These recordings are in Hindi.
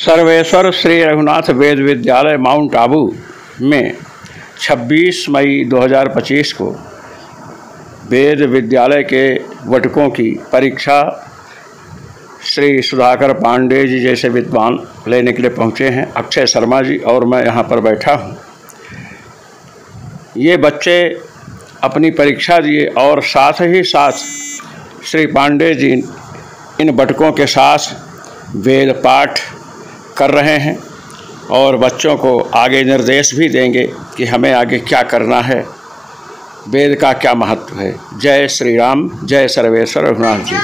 सर्वेश्वर श्री रघुनाथ वेद विद्यालय माउंट आबू में 26 मई 2025 को वेद विद्यालय के वटकों की परीक्षा श्री सुधाकर पांडे जी जैसे विद्वान लेने के लिए पहुँचे हैं। अक्षय शर्मा जी और मैं यहाँ पर बैठा हूँ। ये बच्चे अपनी परीक्षा दिए और साथ ही साथ श्री पांडे जी इन वटकों के साथ वेद पाठ कर रहे हैं और बच्चों को आगे निर्देश भी देंगे कि हमें आगे क्या करना है, वेद का क्या महत्व है। जय श्री राम, जय सर्वेश्वर रघुनाथ जी।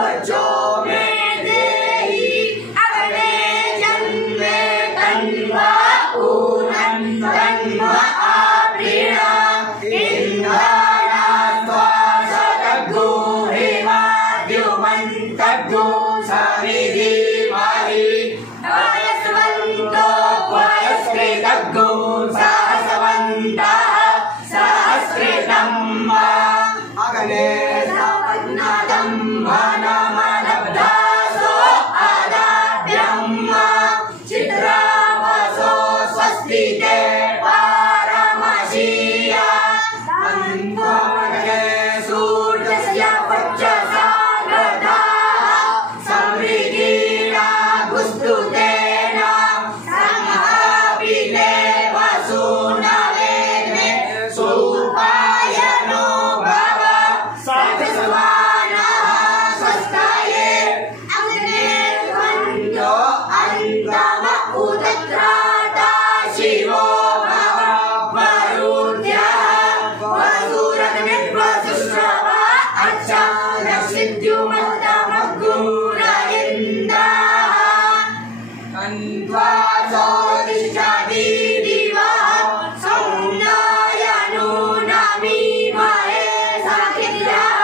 बच्चों में दे धीमहि सहस्रवन्तो वयस्कृतग्गो सहस्रवन्तः सहस्रतम् अग्ने सपत्नादं वनमलब्धासो आदाभ्यं चित्रावसो स्वस्ति ते पारमसीया अन्वमगे सूर्यस्य वर्चसा रथाः समृद्धीना गुस्तुतेन संहापिते वसूनवेने सुपायनो भव सत्स्वानः स्वस्ताये अग्ने त्वन्तो अन्तम उदत्राता शिवो भव वरुद्यः वसुरग्निर्वसुश्रवा अच्छा नक्षिद्युमत्तमग्गुर इन्द्रः अन्त्वासो तिष्ठति दिवः सौम्यायनो नमीमहे साकित्यः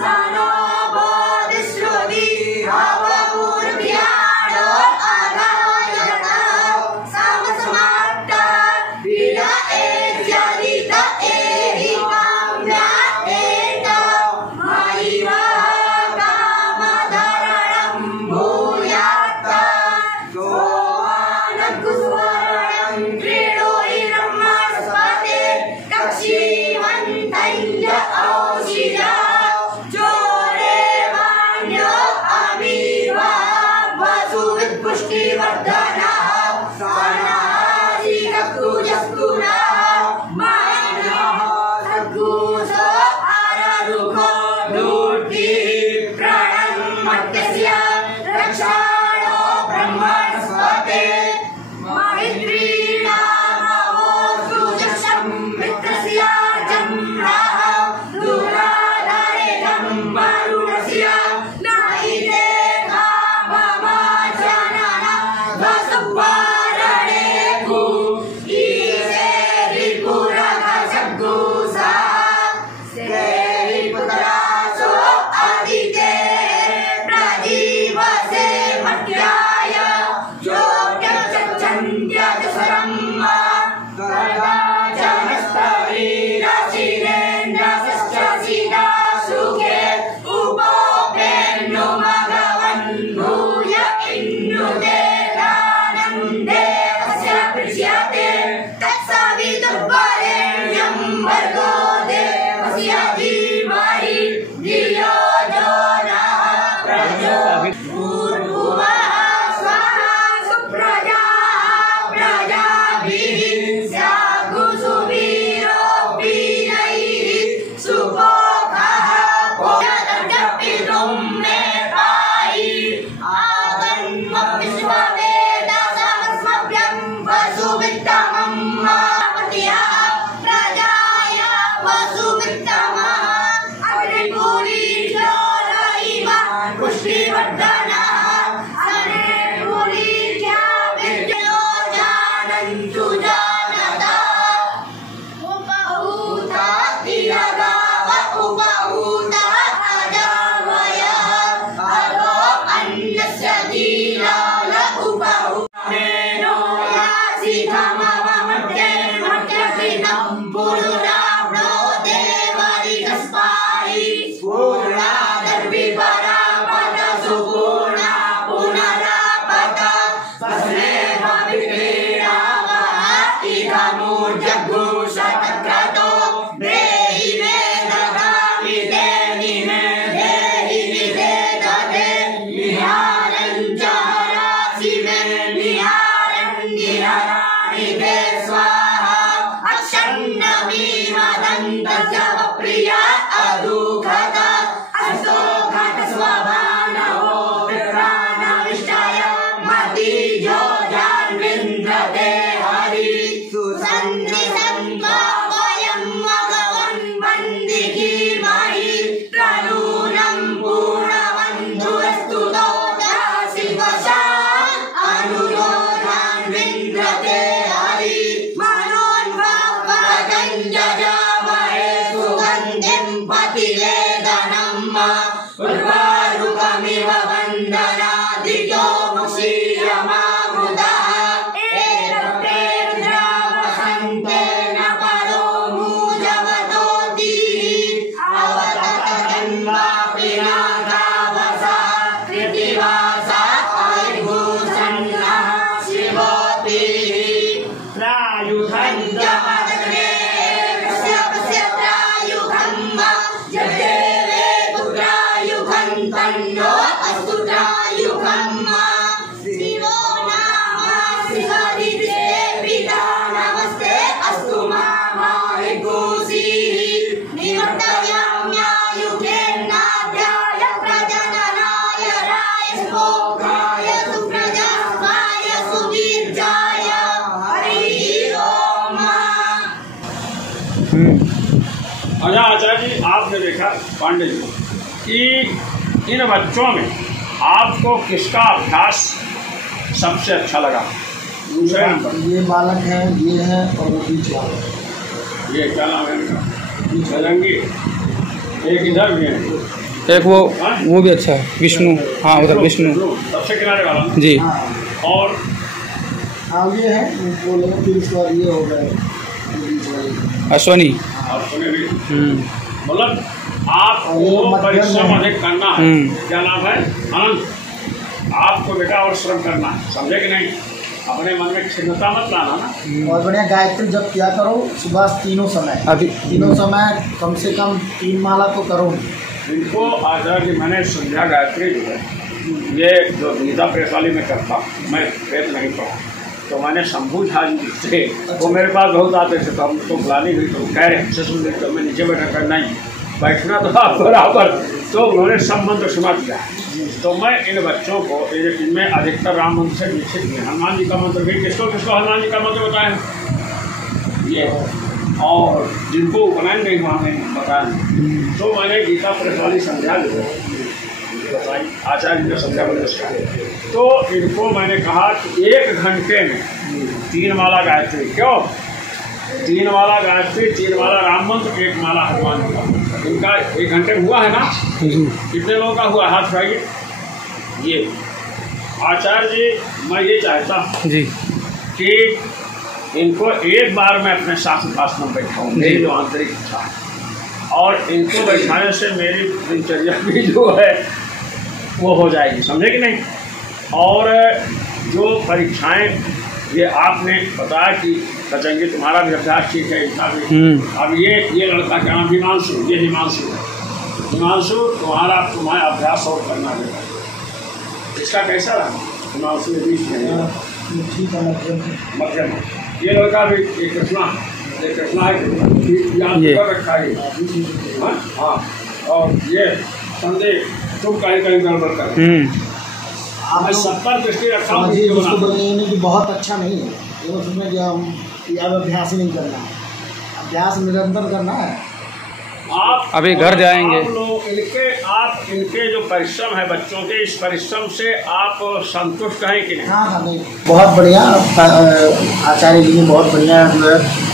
सनो बोधिश्रुति भवपूर्व्याणो अगायतः समसमाट्टा विद एत्यदित एहि काम्या एतो मयिवः कामधरणं भूयात् सोऽनकुस्वरणं क्रीडोहिरमस्वते कक्षीवन्तञ्च औषिजा जोरेवाण्यो अमीवः वसुवित्पुष्टिवर्धनः सनासिककुजस्कुरः मनः सद्गुस आररुखो दूर्तिः प्रणन्मत्यस्य रक्षाणो ब्रह्मणस्पते मैत्रीणामवो सुजशं मित्रस्य जम्रः दुराधरेदं वरुणस्य नायिते काममाचनः वसुवारणे कु ईशे रिपुरगसग्गुसः सेरिपुत्रासो अदिते प्रदीवसे मध्याय ज्योतिर्चक्षन्त्यदसरम् तदा जनस्तरीरशिरेन्द्रसश्च सीता सुखे उपोपेन्नु मघवन् भूय इन्नुते दानन्दे अस्य पृष्यते तत्सवितुर्वरेण्यं भर्गो देवस्य धीमहि धियो यो नः प्रचोदयात् स्वाहा सुप्रजाः प्रजाभिः स्यागुसुवीरोऽपीनैः सुपोखः पोषदर्जपितुं मे पाहि आगन्मविश्ववेदसहस्रभ्यं वसुवित्तमं पत्याः प्रजाय वसुवित्तमः अग्निपुरीशो रयिव पुष्टिवर्धनः अग्निपुरीशा विद्यो जानन्तु जानतः उपहूता तिरगाव उपहूतः अजावयः अरो अन्यस्य दीलाल उपहूतेनो यासिधमवमध्ये मध्यकृतं पुरुराव्नो देवरिगस्पाहि पूर्णादर्विपरापद सुपूर्णा पुनरापद तस्मेव विक्रीडावः इदमूर्जगुषतक्रतो देहि मे ददामि देहि मे देहि निवेदते विहारं च हर दिव्यो मुक्षीयमामृतः एतप्रेन्द्रा वसन्तेन परो मुजवतोतिः अवततन्वा पिनाकावसा कृतिवासा आयुर्भूषण्णः शिवोतिः प्रायुधन्यमग्ने पश्य प्रायुधम् जडेवे पुत्रायुधम् तन्नो अस्तु प्रायुधम् शिवो नाम शिवदिते पिता नमस्ते अस्तु मामाय गोसीः निवर्तयाम्यायुधेनाध्याय प्रजननाय राय भोगाय सुप्रजाय सुवीर्याय हरि ओम। अच्छा आचार्य जी, आपने देखा पांडे जी कि इन बच्चों में आपको किसका अभ्यास सबसे अच्छा लगा? दूसरे नंबर ये बालक है, ये है और वो बीच वाला। ये क्या नाम है इनका? बजरंगी। एक इधर भी है, एक वो भी अच्छा है, विष्णु। हाँ उधर विष्णु सबसे किनारे वाला जी। हाँ और ये है, वो बोले फिर इसके बाद ये हो गए बीच वाले। अश्वनी। और सुने भी मतलब आपको परिश्रम अधिक करना है। क्या नाम है? अनंत। आपको बेटा और श्रम करना है, समझे कि नहीं? अपने मन में खिन्नता मत लाना ना। और बढ़िया गायत्री जब किया करो सुबह तीनों समय, अभी तीनों समय कम से कम 3 माला तो करो। इनको आचार्य जी मैंने संध्या गायत्री जो है, ये जो गीता प्रेस वाली में करता, मैं वेद नहीं पढ़ा, तो मैंने शंभू झा जी थे, वो मेरे पास बहुत आते थे, तो हमको बुलानी हुई तो कह रहे हमसे सुन रहे, तो मैं नीचे बैठा कर नहीं बैठना तो आप बराबर, तो उन्होंने सब मंत्र सुना दिया। तो मैं इन बच्चों को इनमें अधिकतर राम मंत्र से दीक्षित हुए। हनुमान जी का मंत्र भी किसको किसको हनुमान जी का मंत्र बताएं ये, और जिनको उपनयन नहीं हुआ है बताएं। तो मैंने गीता प्रेस वाली संध्या जो है बताई, आचार्य ने संध्या बताई, तो इनको मैंने कहा कि 1 घंटे में 3 माला गायत्री। क्यों 3 माला गायत्री, 3 माला राम मंत्र, 1 माला हनुमान जी का। इनका 1 घंटे में हुआ है ना? कितने लोगों का हुआ? हाथ उठाइए। ये आचार्य जी, मैं ये चाहता हूँ जी कि इनको एक बार मैं अपने साथ उपासना में बैठाऊँ, मेरी जो आंतरिक इच्छा है, और इनको बैठाने से मेरी दिनचर्या भी जो है वो हो जाएगी, समझे कि नहीं? और जो परीक्षाएं ये आपने बताया कि बचेंगे, तुम्हारा भी अभ्यास ठीक है, इनका भी। अब ये लड़का क्या नाम? हिमांशु। ये हिमांशु है। हिमांशु तुम्हारा अभ्यास और करना है। इसका कैसा रहा? हिमांशु के बीच में ठीक है, मध्यम। ये लड़का भी एक कृष्णा है, याद कर रखा है। हाँ, और ये संदेह तुम कहीं गड़बड़ कर। मैं सब पर दृष्टि रखा हूँ कि बहुत अच्छा नहीं है ये समझ कि हम अब अभ्यास ही नहीं करना है, अभ्यास निरंतर करना है। आप अभी घर जाएंगे। आप इनके जो परिश्रम है बच्चों के, इस परिश्रम से आप संतुष्ट हैं कि नहीं? हाँ नहीं, बहुत बढ़िया। आचार्य जी ने बहुत बढ़िया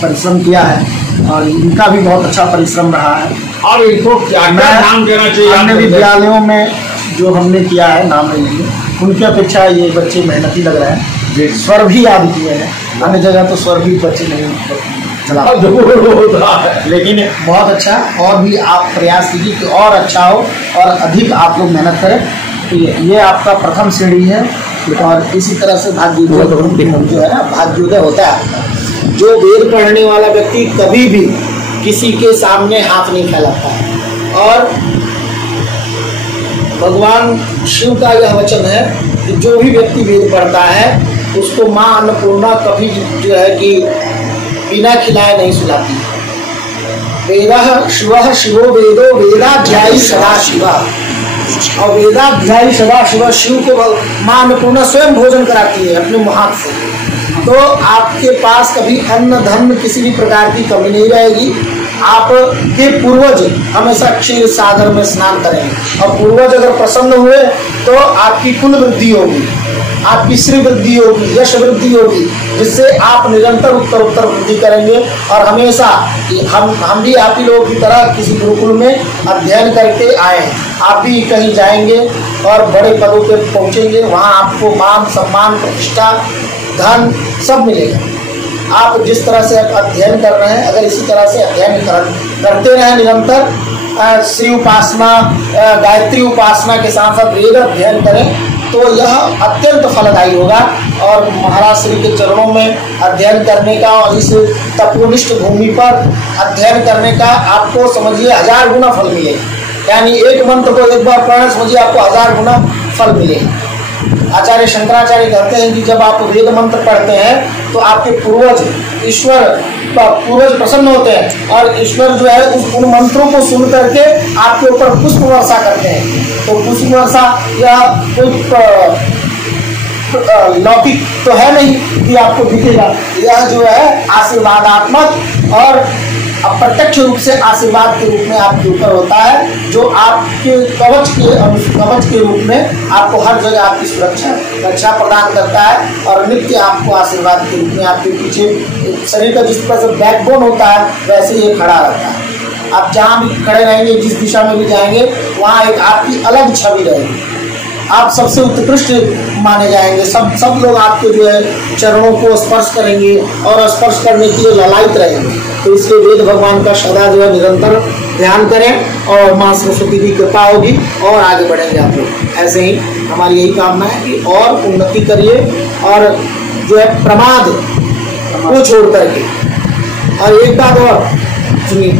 परिश्रम किया है और इनका भी बहुत अच्छा परिश्रम रहा है। अब इनको क्या नाम देना चाहिए? अन्य विद्यालयों में जो हमने किया है नाम नहीं लिए, उनकी अपेक्षा ये बच्चे मेहनती लग रहे हैं। स्वर भी याद किए हैं, अन्य जगह तो स्वर भी बच्चे नहीं चला, लेकिन बहुत अच्छा। और भी आप प्रयास कीजिए कि और अच्छा हो और अधिक आप लोग मेहनत करें। तो ये आपका प्रथम श्रेणी है और इसी तरह से भाग्योदय जो है ना, भाग्योदय होता है आपका। जो वेद पढ़ने वाला व्यक्ति कभी भी किसी के सामने हाथ नहीं फैलाता है। और भगवान शिव का यह वचन है कि जो भी व्यक्ति वेद पढ़ता है उसको माँ अन्नपूर्णा कभी जो है कि बिना खिलाए नहीं सुलाती। वेदः शिवः शिवो वेदो वेदाध्यायी सदा शिवा, और वेदाध्यायी सदा शिवा शिव के माँ अन्नपूर्णा स्वयं भोजन कराती है अपने हाथ से। तो आपके पास कभी अन्न धन किसी भी प्रकार की कमी नहीं रहेगी। आपके पूर्वज हमेशा क्षीर सागर में स्नान करेंगे और पूर्वज अगर प्रसन्न हुए तो आपकी कुल वृद्धि होगी, आपकी श्री वृद्धि होगी, यश वृद्धि होगी, जिससे आप निरंतर उत्तर वृद्धि करेंगे। और हमेशा हम भी आप ही लोगों की तरह किसी गुरुकुल में अध्ययन करके आए हैं। आप भी कहीं जाएंगे और बड़े पदों पे पहुँचेंगे, वहाँ आपको मान सम्मान प्रतिष्ठा धन सब मिलेगा। आप जिस तरह से अध्ययन कर रहे हैं, अगर इसी तरह से अध्ययन करते रहें निरंतर, श्री उपासना गायत्री उपासना के साथ साथ वेद अध्ययन करें तो यह अत्यंत फलदायी होगा। और महाराज श्री के चरणों में अध्ययन करने का और इस तपोनिष्ठ भूमि पर अध्ययन करने का आपको समझिए 1000 गुना फल मिलेगा। यानी एक मंत्र को एक बार पढ़ना समझिए आपको 1000 गुना फल मिलेगा। आचार्य शंकराचार्य कहते हैं कि जब आप वेद मंत्र पढ़ते हैं तो आपके पूर्वज प्रसन्न होते हैं और ईश्वर जो है उन मंत्रों को सुन करके आपके ऊपर पुष्प वर्षा करते हैं। तो पुष्प वर्षा या लौकिक तो है नहीं कि आपको दिखेगा, यह जो है आशीर्वादात्मक और अप्रत्यक्ष रूप से आशीर्वाद के रूप में आपके ऊपर होता है, जो आपके कवच के रूप में आपको हर जगह आपकी रक्षा प्रदान करता है और नित्य आपको आशीर्वाद के रूप में आपके पीछे शरीर का जिस तरह से बैकबोन होता है वैसे ये खड़ा रहता है। आप जहाँ भी खड़े रहेंगे, जिस दिशा में भी जाएंगे, वहाँ एक आपकी अलग छवि रहेगी, आप सबसे उत्कृष्ट माने जाएंगे। सब लोग आपके जो है चरणों को स्पर्श करेंगे और स्पर्श करने के लिए ललायित रहेंगे। तो इसलिए वेद भगवान का सदा जो है निरंतर ध्यान करें और माँ सरस्वती की कृपा होगी और आगे बढ़ेंगे आप लोग। ऐसे ही हमारी यही कामना है कि और उन्नति करिए और जो है प्रमाद को छोड़ करके। और एक बात और सुनिए,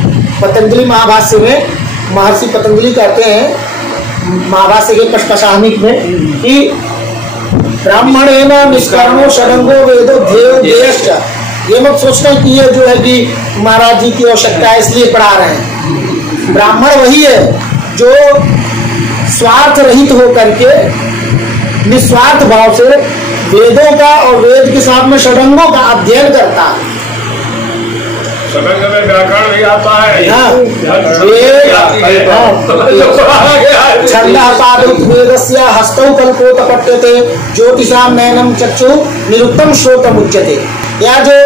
पतंजलि महाभाष्य में महर्षि पतंजलि कहते हैं महाभाष्य के पश्चामिक में कि ब्राह्मणेन निष्कर्मो षडंगो वेदो ध्येयो ध्येयश्च। ये मत सोचना कि ये जो है कि महाराज जी की आवश्यकता है इसलिए पढ़ा रहे हैं। ब्राह्मण वही है जो स्वार्थ रहित होकर के निस्वार्थ भाव से वेदों का और वेद के साथ में षडंगों का अध्ययन करता है। षडंग में व्याकरण भी आता है, छंदः हस्तौ कल्पोत पठ्यते ज्योतिषाम नयनम चक्षु निरुक्तम श्रोतम उच्यते। यह जो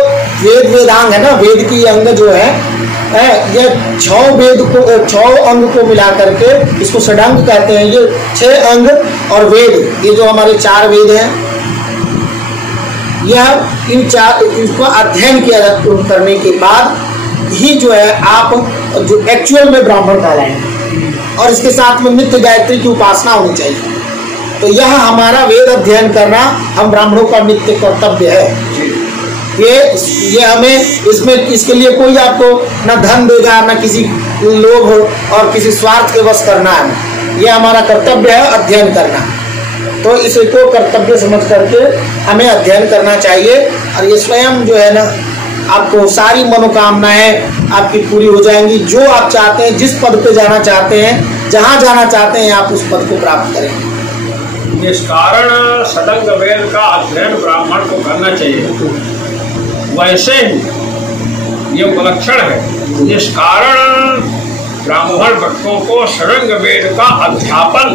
वेदांग है ना, वेद की अंग जो है ये 6 अंग को मिला करके इसको षडंग कहते हैं। ये 6 अंग और वेद, ये जो हमारे 4 वेद हैं, यह इनको अध्ययन किया करने के बाद ही जो है आप जो एक्चुअल में ब्राह्मण कहलाएंगे। और इसके साथ में नित्य गायत्री की उपासना होनी चाहिए। तो यह हमारा वेद अध्ययन करना हम ब्राह्मणों का नित्य कर्तव्य है। ये हमें इसके लिए कोई आपको न धन देगा, न किसी लोभ और किसी स्वार्थ के वश करना है। ये हमारा कर्तव्य है अध्ययन करना। तो इसे को कर्तव्य समझ करके हमें अध्ययन करना चाहिए। और ये स्वयं जो है ना, आपको सारी मनोकामनाएं आपकी पूरी हो जाएंगी। जो आप चाहते हैं, जिस पद पे जाना चाहते हैं, जहां जाना चाहते हैं, आप उस पद को प्राप्त करेंगे। इस कारण षडंग वेद का अध्ययन ब्राह्मण को करना चाहिए। वैसे ही ये उपलक्षण है, जिस कारण ब्राह्मण भक्तों को षडंग वेद का अध्यापन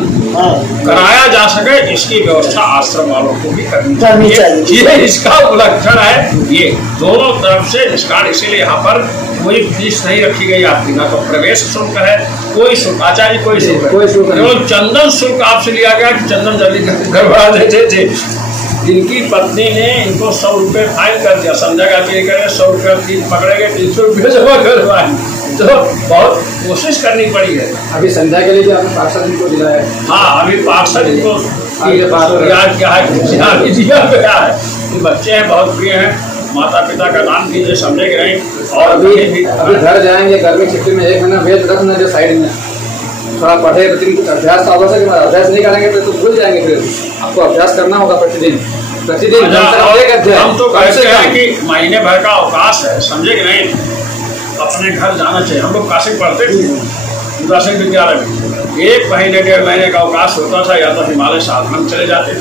कराया जा सके, इसकी व्यवस्था आश्रम वालों को भी करनी चाहिए। ये इसका उपलक्षण है। ये दोनों तरफ से निष्कारण, इसीलिए यहाँ पर कोई फीस नहीं रखी गई आपकी, ना तो प्रवेश शुल्क है, कोई शुल्क आचार्य कोई शुल्क, केवल चंदन शुल्क आपसे लिया गया कि चंदन जल्दी गड़बड़ा देते थे। इनकी पत्नी ने इनको 100 रुपये फाइन कर दिया, समझा का पे करें, 100 रुपये पकड़े गए, 300 रुपये जमा करवाए। तो बहुत कोशिश करनी पड़ी है। अभी संध्या के लिए भी आपने पार्षद जी को दिलाया है। हाँ, अभी पार्षद जी को याद क्या है, दिया गया है। बच्चे हैं, बहुत प्रिय हैं, माता पिता का नाम कीजिए, समझे कि नहीं। और अभी घर जाएंगे, गर्मी छुट्टी में 1 महीना वेद रखना जो साइड में थोड़ा पढ़े, लेकिन अभ्यास तो आवश्यक है। अभ्यास नहीं करेंगे तो भूल जाएंगे। फिर आपको अभ्यास करना होगा प्रतिदिन। हम तो कहते हैं कि महीने भर का अवकाश है, समझे कि नहीं, अपने घर जाना चाहिए। हम लोग काशी पढ़ते थे, काशी विद्यालय में 1 महीने 1.5 महीने का अवकाश होता था। या तो हिमालय साधना चले जाते थे,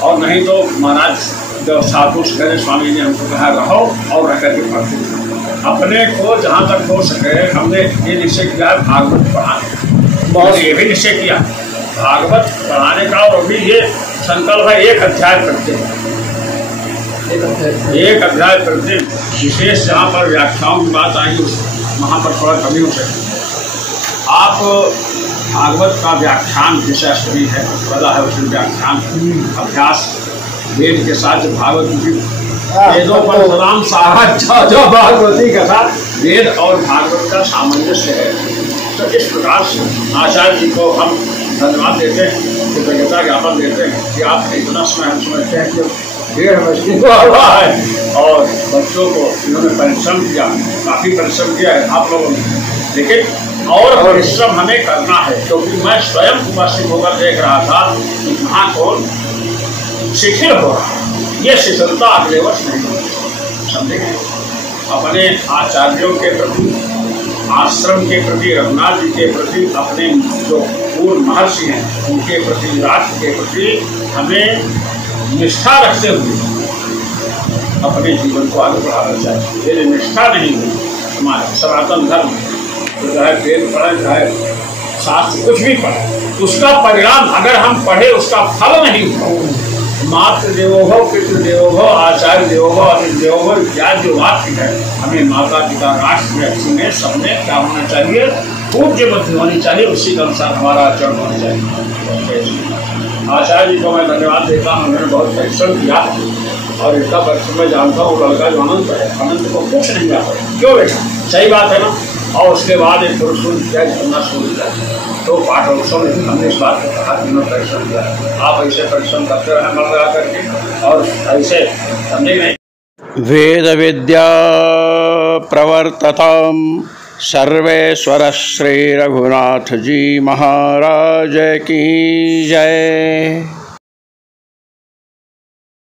और नहीं तो महाराज जब साधु स्वामी ने हमको कहा रहो और रह करके पढ़ते थे। अपने को जहाँ तक हो सके हमने ये निश्चय किया है भागवत पढ़ाने, बहुत ये भी निश्चय किया भागवत पढ़ाने का। और अभी ये संकल्प है 1 अध्याय प्रतिदिन, 1 अध्याय प्रतिदिन। विशेष जहाँ पर व्याख्याओं की बात आई वहाँ पर थोड़ा कमी हो सके। आप भागवत का व्याख्यान विषय सभी है, पहला है उसमें व्याख्यान अभ्यास वेद के साथ जो भागवत की वेदों पर सलाम सारा जो भागवती कथा वेद और भागवत का सामंजस्य है। तो इस प्रकार से आचार्य जी को हम धन्यवाद देते हैं, कृतज्ञता ज्ञापन देते हैं कि आप इतना समय हम समझते हैं कि 1.5 बजे को आ रहा है और बच्चों को इन्होंने परिश्रम किया, काफ़ी परिश्रम किया है आप लोगों ने, लेकिन और परिश्रम हमें करना है, क्योंकि मैं स्वयं उपस्थित होकर देख रहा था कि कहाँ कौन शिथिल हो रहा है। ये शिथिलता अगले वर्ष नहीं होगी, समझेंगे। अपने आचार्यों के प्रति, आश्रम के प्रति, रघुनाथ जी के प्रति, अपने जो पूर्ण महर्षि हैं उनके प्रति, राष्ट्र के प्रति हमें निष्ठा रखते हुए अपने जीवन को आगे बढ़ाना चाहिए। यदि निष्ठा नहीं हुई, हमारा सनातन धर्म तो चाहे वेद पढ़े चाहे शास्त्र कुछ भी पढ़े, उसका परिणाम अगर हम पढ़े उसका फल नहीं हुआ, मातृ देवोभव, पितृदेवोभव, आचार्य देवोभव, अतिथि देवोभव इत्यादि जो वाक्य है, हमें माता पिता राष्ट्र व्यक्ति में सबने क्या होना चाहिए, पूज्य बुद्धि होनी चाहिए, उसी के अनुसार हमारा आचरण होना चाहिए। आचार्य जी को मैं धन्यवाद देता हूँ, उन्होंने बहुत परिश्रम किया और इतना परिश्रम मैं जानता हूँ लड़का जो अनंत है, अनंत को कुछ नहीं आता, क्यों बेटा, सही बात है ना। और उसके बाद एक पुरुष करना शुरू किया, तो पाठोत्सव में हमने इस बात को कहा कि मैं परिश्रम किया, आप ऐसे परिश्रम करते रहें मन लगा करके और ऐसे समझे नहीं। वेद विद्या प्रवर्तताम सर्वेश्वर श्री रघुनाथ जी महाराज की जय।